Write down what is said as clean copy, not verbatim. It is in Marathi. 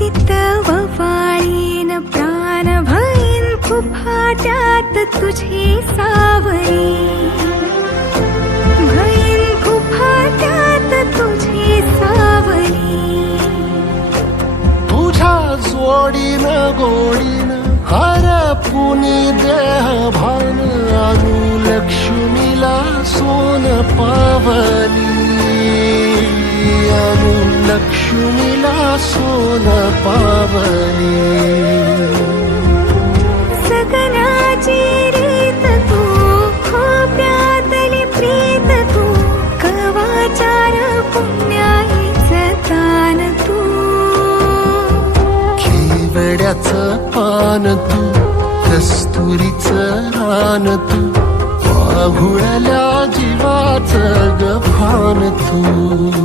तितव वाळीन प्राण भईन फुफाट्यात तुझी सावरी, भईन फुफाट्यात तुझी सावरी. तुझ्या जोडीन गोडीन हरपुनी देह भान आणू लक्ष्मीला सोन पावली, आणू लक्ष्मीला सोन पावली. सगनाची रीत तू खोप्यातली प्रीत तू, कवाचार पुण्याईचं दान तू. केवड्याचं पान तू, कस्तुरीचं रान तू, वाघुळल्या जीवाचं गभान तू.